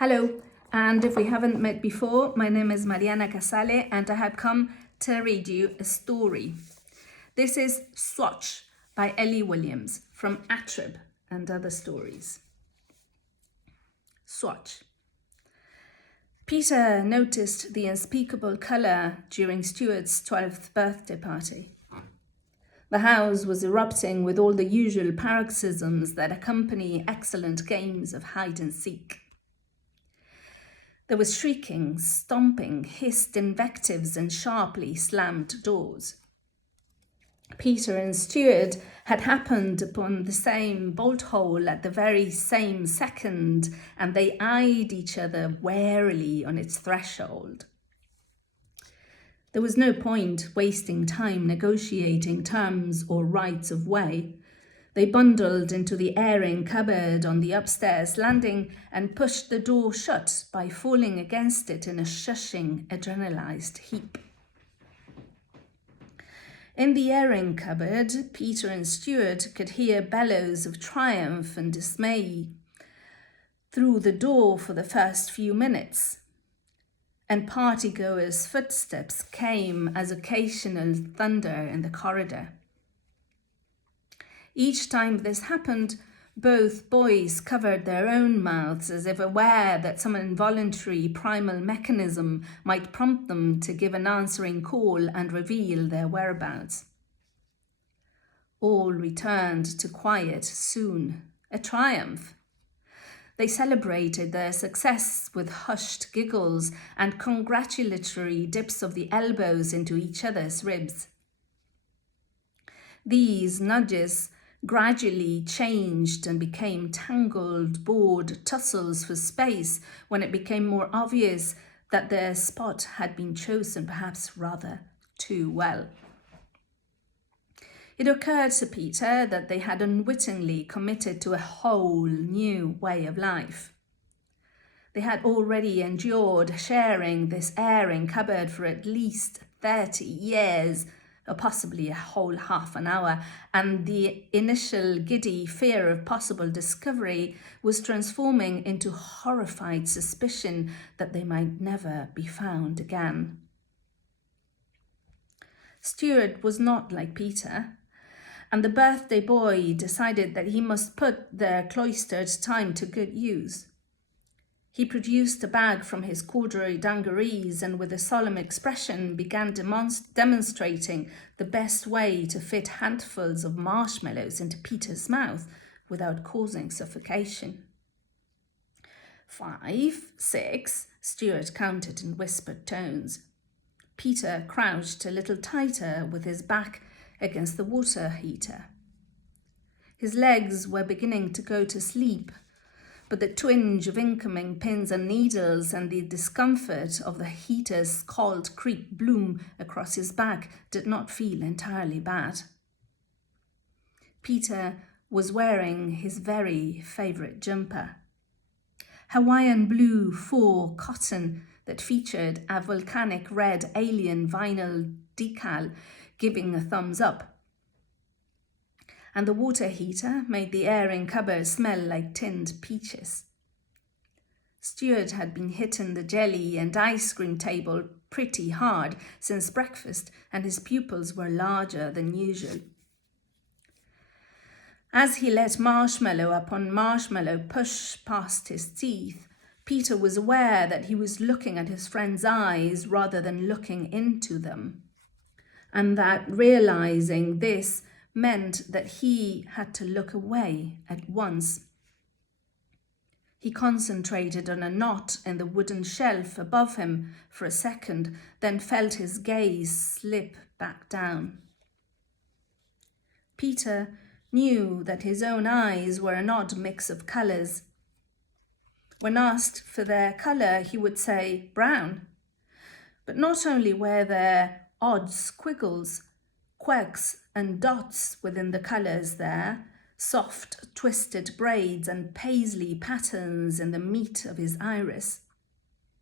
Hello, and if we haven't met before, my name is Mariana Casale and I have come to read you a story. This is Swatch by Eley Williams from Attrib and Other Stories. Swatch. Peter noticed the unspeakable colour during Stuart's 12th birthday party. The house was erupting with all the usual paroxysms that accompany excellent games of hide and seek. There was shrieking, stomping, hissed invectives and sharply slammed doors. Peter and Stuart had happened upon the same bolt hole at the very same second, and they eyed each other warily on its threshold. There was no point wasting time negotiating terms or rights of way. They bundled into the airing cupboard on the upstairs landing and pushed the door shut by falling against it in a shushing, adrenalized heap. In the airing cupboard, Peter and Stuart could hear bellows of triumph and dismay through the door for the first few minutes, and partygoers' footsteps came as occasional thunder in the corridor. Each time this happened, both boys covered their own mouths as if aware that some involuntary primal mechanism might prompt them to give an answering call and reveal their whereabouts. All returned to quiet soon, a triumph. They celebrated their success with hushed giggles and congratulatory dips of the elbows into each other's ribs. These nudges gradually changed and became tangled, bored tussles for space when it became more obvious that their spot had been chosen perhaps rather too well. It occurred to Peter that they had unwittingly committed to a whole new way of life. They had already endured sharing this airing cupboard for at least 30 years, or possibly a whole half an hour, and the initial giddy fear of possible discovery was transforming into horrified suspicion that they might never be found again. Stuart was not like Peter, and the birthday boy decided that he must put their cloistered time to good use. He produced a bag from his corduroy dungarees and with a solemn expression began demonstrating the best way to fit handfuls of marshmallows into Peter's mouth without causing suffocation. 5, 6, Stuart counted in whispered tones. Peter crouched a little tighter with his back against the water heater. His legs were beginning to go to sleep, but the twinge of incoming pins and needles and the discomfort of the heater's cold creep bloom across his back did not feel entirely bad. Peter was wearing his very favourite jumper, Hawaiian blue faux cotton that featured a volcanic red alien vinyl decal giving a thumbs up. And the water heater made the airing cupboard smell like tinned peaches. Stuart had been hitting the jelly and ice cream table pretty hard since breakfast, and his pupils were larger than usual. As he let marshmallow upon marshmallow push past his teeth, Peter was aware that he was looking at his friend's eyes rather than looking into them, and that realizing this meant that he had to look away at once. He concentrated on a knot in the wooden shelf above him for a second, then felt his gaze slip back down. Peter knew that his own eyes were an odd mix of colours. When asked for their colour, he would say brown. But not only were there odd squiggles, quirks and dots within the colours there, soft twisted braids and paisley patterns in the meat of his iris,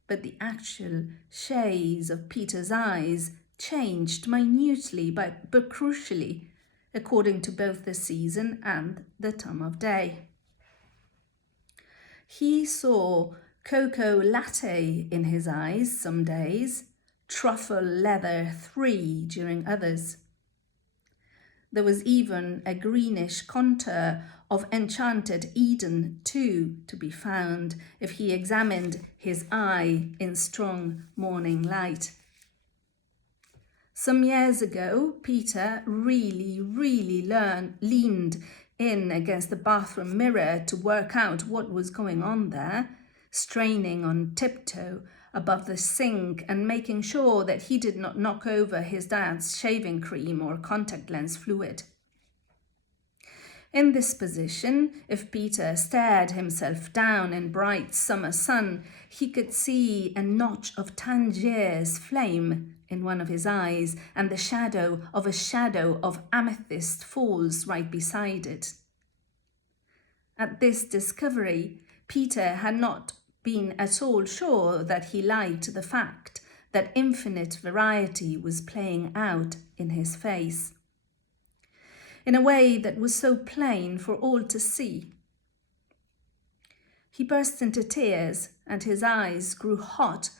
but the actual shades of Peter's eyes changed minutely but crucially according to both the season and the time of day. He saw cocoa latte in his eyes some days, truffle leather 3 during others. There was even a greenish contour of enchanted Eden 2 to be found if he examined his eye in strong morning light. Some years ago, Peter really leaned in against the bathroom mirror to work out what was going on there, straining on tiptoe above the sink and making sure that he did not knock over his dad's shaving cream or contact lens fluid. In this position, if Peter stared himself down in bright summer sun, he could see a notch of Tangier's flame in one of his eyes and the shadow of amethyst falls right beside it. At this discovery, Peter had not been at all sure that he liked the fact that infinite variety was playing out in his face, in a way that was so plain for all to see. He burst into tears, and his eyes grew hot,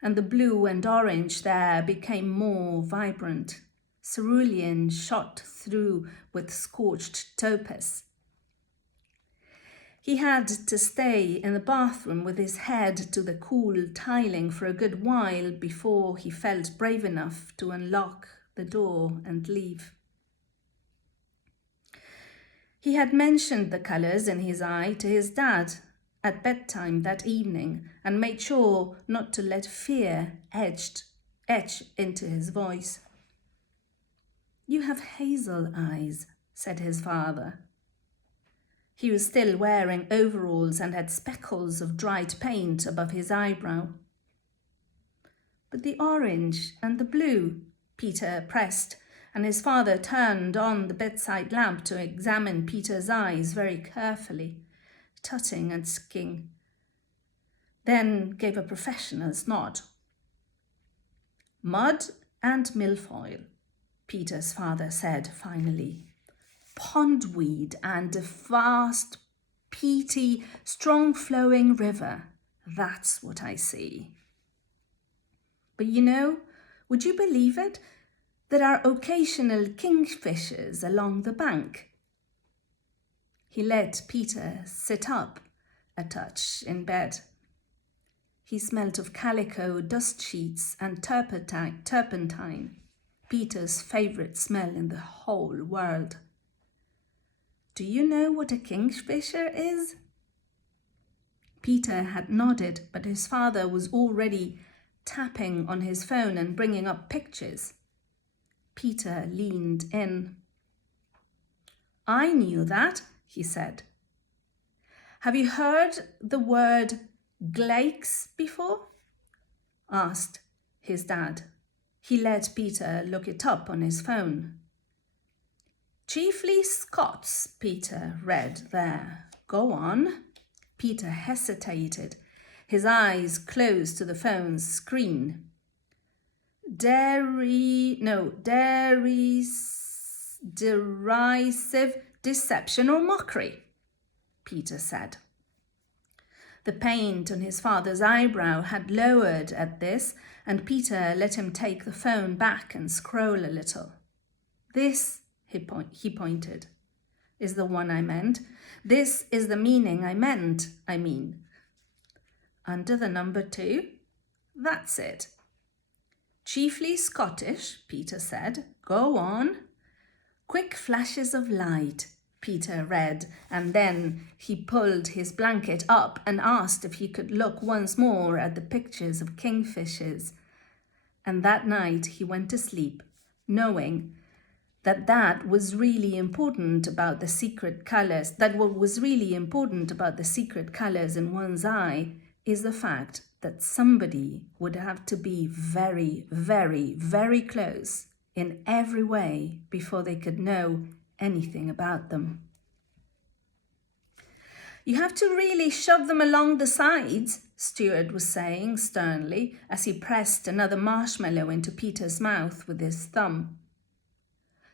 and the blue and orange there became more vibrant, cerulean shot through with scorched topaz. He had to stay in the bathroom with his head to the cool tiling for a good while before he felt brave enough to unlock the door and leave. He had mentioned the colours in his eye to his dad at bedtime that evening and made sure not to let fear etch into his voice. "You have hazel eyes," said his father. He was still wearing overalls and had speckles of dried paint above his eyebrow. "But the orange and the blue," Peter pressed, and his father turned on the bedside lamp to examine Peter's eyes very carefully, tutting and sticking, then gave a professional's nod. "Mud and milfoil," Peter's father said finally. "Pondweed and a vast, peaty, strong-flowing river. That's what I see. But you know, would you believe it? There are occasional kingfishers along the bank." He let Peter sit up a touch in bed. He smelt of calico, dust sheets, and turpentine, Peter's favourite smell in the whole world. "Do you know what a kingfisher is?" Peter had nodded, but his father was already tapping on his phone and bringing up pictures. Peter leaned in. "I knew that," he said. "Have you heard the word glakes before?" asked his dad. He let Peter look it up on his phone. "Chiefly Scots," Peter read there. "Go on." Peter hesitated, his eyes close to the phone's screen. Derisive deception or mockery," Peter said. The paint on his father's eyebrow had lowered at this, and Peter let him take the phone back and scroll a little. "This," he pointed, "is the one I meant. This is the meaning I mean. Under the number 2, that's it." "Chiefly Scottish," Peter said. "Go on." "Quick flashes of light," Peter read, and then he pulled his blanket up and asked if he could look once more at the pictures of kingfishers. And that night he went to sleep, knowing that was really important about the secret colours, that what was really important about the secret colours in one's eye is the fact that somebody would have to be very, very, very close in every way before they could know anything about them. "You have to really shove them along the sides," Stuart was saying sternly as he pressed another marshmallow into Peter's mouth with his thumb.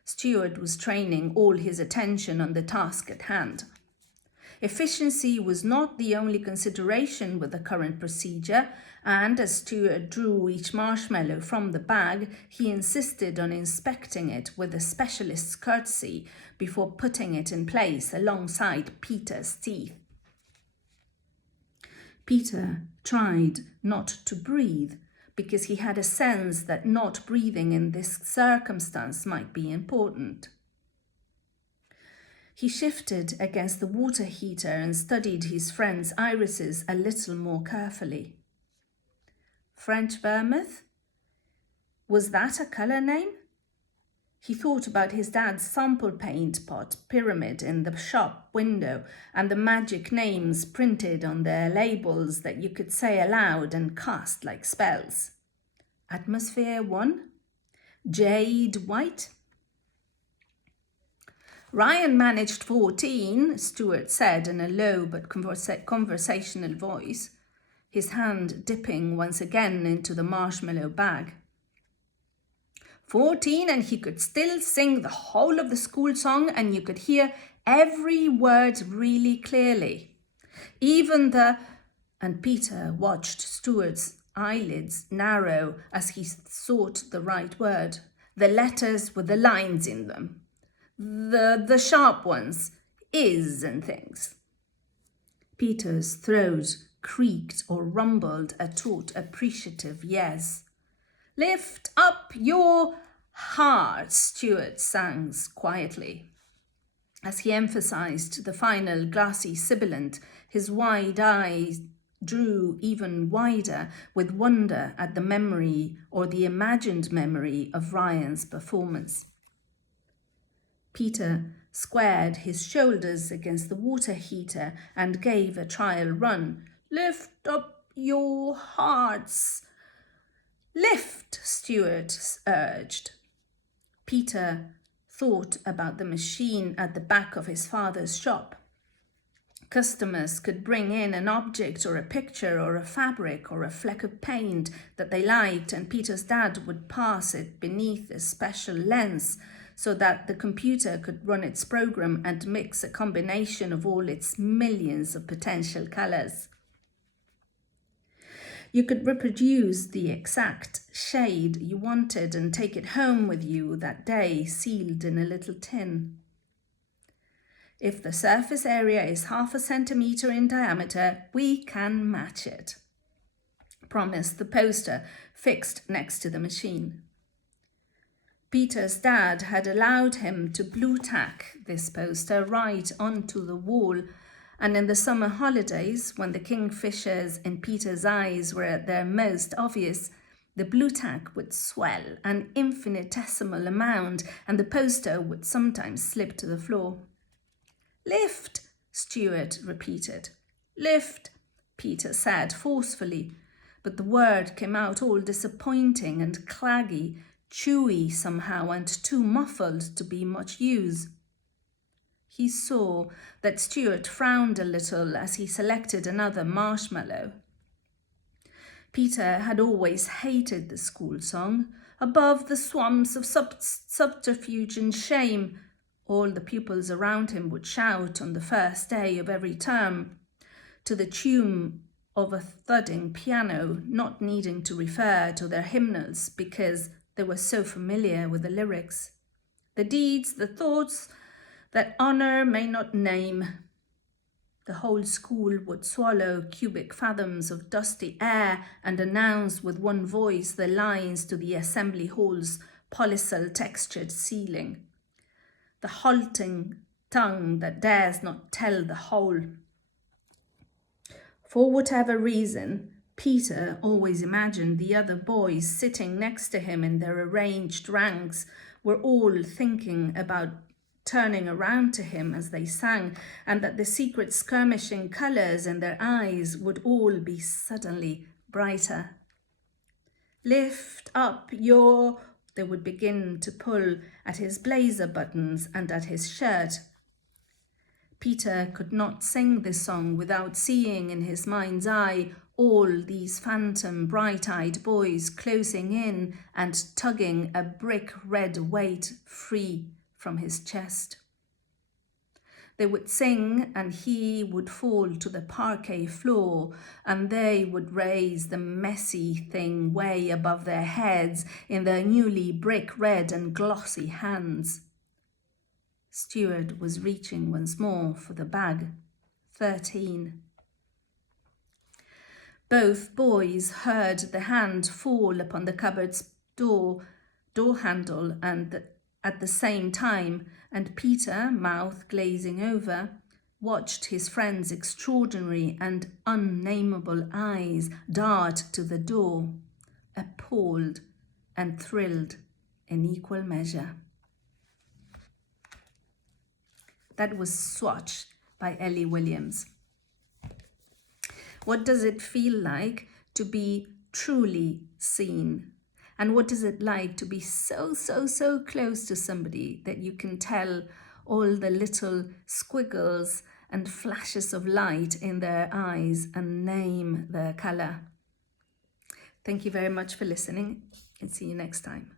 Stuart was training all his attention on the task at hand. Efficiency was not the only consideration with the current procedure, and as Stuart drew each marshmallow from the bag, he insisted on inspecting it with a specialist's courtesy before putting it in place alongside Peter's teeth. Peter tried not to breathe because he had a sense that not breathing in this circumstance might be important. He shifted against the water heater and studied his friend's irises a little more carefully. French vermouth? Was that a colour name? He thought about his dad's sample paint pot pyramid in the shop window and the magic names printed on their labels that you could say aloud and cast like spells. Atmosphere 1? Jade white? Ryan managed 14, Stuart said in a low but conversational voice, his hand dipping once again into the marshmallow bag. 14, and he could still sing the whole of the school song, and you could hear every word really clearly. Even the... And Peter watched Stuart's eyelids narrow as he sought the right word. The letters with the lines in them. The sharp ones, is and things. Peter's throat creaked or rumbled a taut, appreciative yes. Lift up your heart, Stuart sang quietly. As he emphasized the final glassy sibilant, his wide eyes drew even wider with wonder at the memory or the imagined memory of Ryan's performance. Peter squared his shoulders against the water heater and gave a trial run. Lift up your hearts. Lift, Stuart urged. Peter thought about the machine at the back of his father's shop. Customers could bring in an object or a picture or a fabric or a fleck of paint that they liked, and Peter's dad would pass it beneath a special lens so that the computer could run its program and mix a combination of all its millions of potential colors. You could reproduce the exact shade you wanted and take it home with you that day, sealed in a little tin. If the surface area is 0.5 centimeter in diameter, we can match it, promised the poster fixed next to the machine. Peter's dad had allowed him to blue tack this poster right onto the wall, and in the summer holidays, when the kingfishers in Peter's eyes were at their most obvious, the blue tack would swell an infinitesimal amount and the poster would sometimes slip to the floor. Lift, Stuart repeated. Lift, Peter said forcefully, but the word came out all disappointing and claggy, chewy somehow, and too muffled to be much use. He saw that Stuart frowned a little as he selected another marshmallow. Peter had always hated the school song. Above the swamps of subterfuge and shame, all the pupils around him would shout on the first day of every term, to the tune of a thudding piano, not needing to refer to their hymnals because they were so familiar with the lyrics. The deeds, the thoughts that honor may not name. The whole school would swallow cubic fathoms of dusty air and announce with one voice the lines to the assembly hall's polycell-textured ceiling. The halting tongue that dares not tell the whole. For whatever reason, Peter always imagined the other boys sitting next to him in their arranged ranks were all thinking about turning around to him as they sang, and that the secret skirmishing colours in their eyes would all be suddenly brighter. Lift up your... They would begin to pull at his blazer buttons and at his shirt. Peter could not sing this song without seeing in his mind's eye all these phantom bright-eyed boys closing in and tugging a brick red weight free from his chest. They would sing and he would fall to the parquet floor, and they would raise the messy thing way above their heads in their newly brick red and glossy hands. Stuart was reaching once more for the bag. 13. Both boys heard the hand fall upon the cupboard's door handle, and at the same time, and Peter, mouth glazing over, watched his friend's extraordinary and unnameable eyes dart to the door, appalled and thrilled in equal measure. That was Swatch by Eley Williams. What does it feel like to be truly seen? And what is it like to be so close to somebody that you can tell all the little squiggles and flashes of light in their eyes and name their color? Thank you very much for listening, and see you next time.